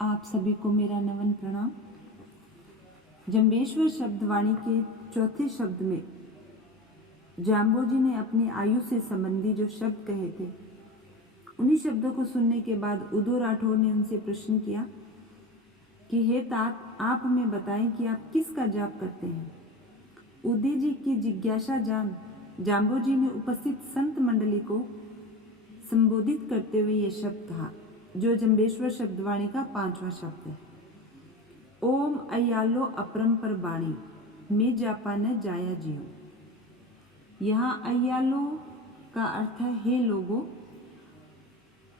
आप सभी को मेरा नमन प्रणाम। जम्बेश्वर शब्दवाणी के चौथे शब्द में जाम्बोजी ने अपनी आयु से संबंधी जो शब्द कहे थे, उन्हीं शब्दों को सुनने के बाद उदो राठौर ने उनसे प्रश्न किया कि हे तात, आप हमें बताएं कि आप किसका जाप करते हैं। उदय जी की जिज्ञासा जान जाम्बोजी ने उपस्थित संत मंडली को संबोधित करते हुए यह शब्द कहा, जो जम्बेश्वर शब्दवाणी का 5वां शब्द है। ओम अयालो अपरंपर बाणी में जापा न जाया जियो। यहाँ अयालो का अर्थ है हे लोगो,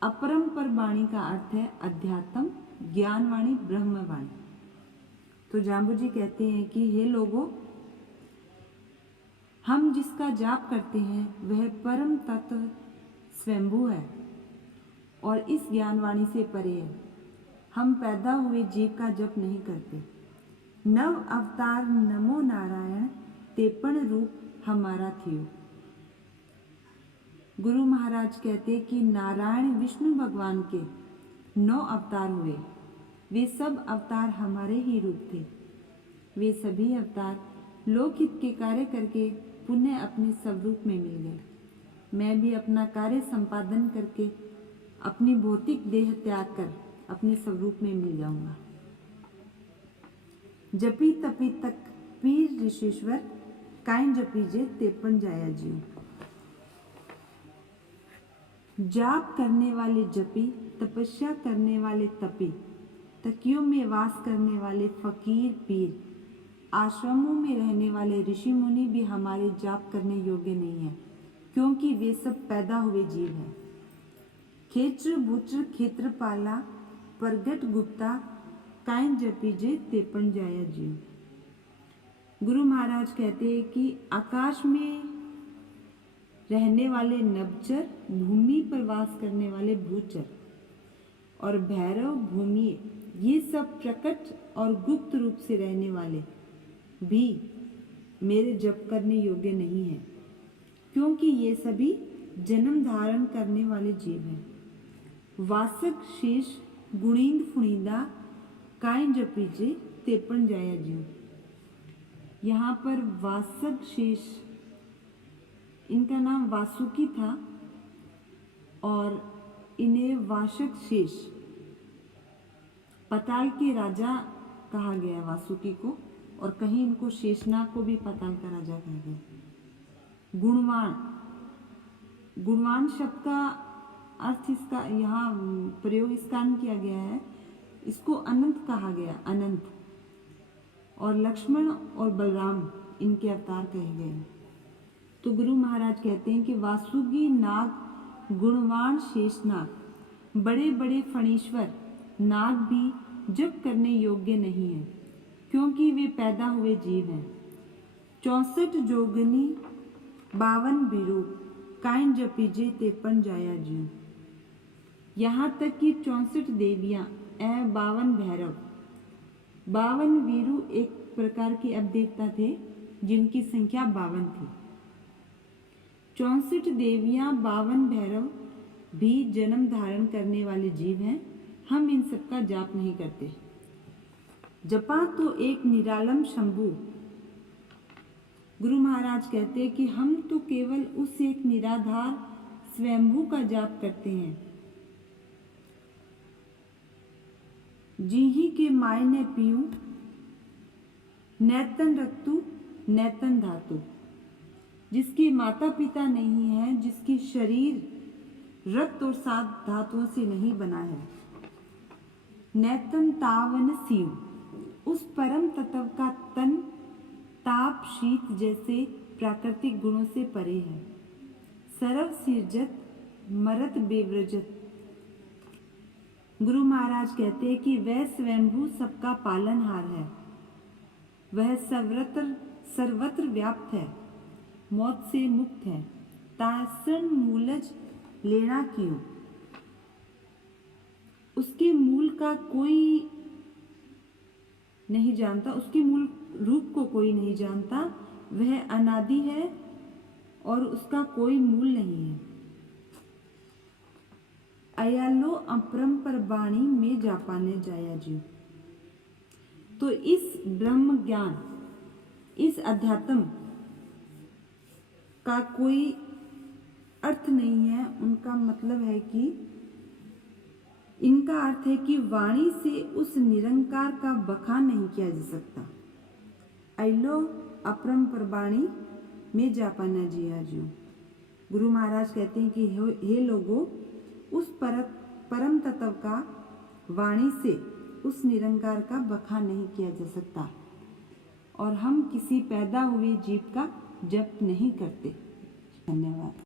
अपरंपर बाणी का अर्थ है अध्यात्म, ज्ञानवाणी, ब्रह्मवाणी। तो जाम्बोजी कहते हैं कि हे लोगो, हम जिसका जाप करते हैं वह परम तत्व स्वयंभू है और इस ज्ञानवाणी से परे है। हम पैदा हुए जीव का जप नहीं करते। नव अवतार नमो नारायण तेपन रूप हमारा थियो। गुरु महाराज कहते कि नारायण विष्णु भगवान के 9 अवतार हुए। वे सब अवतार हमारे ही रूप थे। वे सभी अवतार लोकहित के कार्य करके पुण्य अपने स्वरूप में मिल गए। मैं भी अपना कार्य संपादन करके अपनी भौतिक देह त्याग कर अपने स्वरूप में मिल जाऊंगा। जपी तपी तक पीर ऋषेश्वर काइन जपीजे तेपन जाया जियो। जाप करने वाले जपी, तपस्या करने वाले तपी, तकियों में वास करने वाले फकीर पीर, आश्रमों में रहने वाले ऋषि मुनि भी हमारे जाप करने योग्य नहीं है, क्योंकि वे सब पैदा हुए जीव हैं। खेत्र बुत्र खेत्रपाला प्रगट गुप्ता काइन जपीजे तेपन जाया जियो। गुरु महाराज कहते हैं कि आकाश में रहने वाले नभचर, भूमि पर वास करने वाले भूचर और भैरव भूमि, ये सब प्रकट और गुप्त रूप से रहने वाले भी मेरे जप करने योग्य नहीं है, क्योंकि ये सभी जन्म धारण करने वाले जीव हैं। वासक शेष गुणींद फुणींदा काइन जपीजे तेपन जाया जियो। यहाँ पर वासक शेष, इनका नाम वासुकी था और इन्हें वासक शेष, पताल के राजा कहा गया वासुकी को, और कहीं इनको शेषनाग को भी पताल का राजा कहा गया। गुणवान, गुणवान शब्द का अर्थ इसका यहाँ प्रयोग इस कारण किया गया है, इसको अनंत कहा गया, अनंत। और लक्ष्मण और बलराम इनके अवतार कहे गए। तो गुरु महाराज कहते हैं कि वासुकी नाग, गुणवान शेषनाग, बड़े बड़े फणीश्वर नाग भी जप करने योग्य नहीं है, क्योंकि वे पैदा हुए जीव हैं। 64 जोगनी 52 विरूप काइन जपीजे तेपन जाया जियो। यहाँ तक कि 64 देवियाँ 52 भैरव, 52 वीरू एक प्रकार के अवदेवता थे जिनकी संख्या 52 थी। 64 देवियाँ 52 भैरव भी जन्म धारण करने वाले जीव हैं। हम इन सब का जाप नहीं करते। जपा तो एक निरालम शंभु। गुरु महाराज कहते हैं कि हम तो केवल उस एक निराधार स्वयंभू का जाप करते हैं। जीही के माय ने पीऊं, नैतन रक्तु नैतन धातु। जिसके माता पिता नहीं है, जिसकी शरीर रक्त और 7 धातुओं से नहीं बना है। नैतन तावन सीव, उस परम तत्व का तन ताप शीत जैसे प्राकृतिक गुणों से परे है। सर्व सिरजत मरत बेव्रजत। गुरु महाराज कहते हैं कि वह स्वयंभू सबका पालनहार है। वह सर्वत्र व्याप्त है, मौत से मुक्त है। तासन मूलज लेना क्यों, उसके मूल का कोई नहीं जानता, उसके मूल रूप को कोई नहीं जानता। वह अनादि है और उसका कोई मूल नहीं है। अयालो अपरंपर बाणी में जापाने जाया जीव। तो इस ब्रह्म ज्ञान, इस अध्यात्म का कोई अर्थ नहीं है। उनका मतलब है कि इनका अर्थ है कि वाणी से उस निरंकार का बखान नहीं किया जा सकता। अयलो अपरंपर बाणी में जापाना जिया जो। गुरु महाराज कहते हैं कि हे लोगों, उस परम तत्व का वाणी से उस निरंकार का बखान नहीं किया जा सकता, और हम किसी पैदा हुए जीव का जप नहीं करते। धन्यवाद।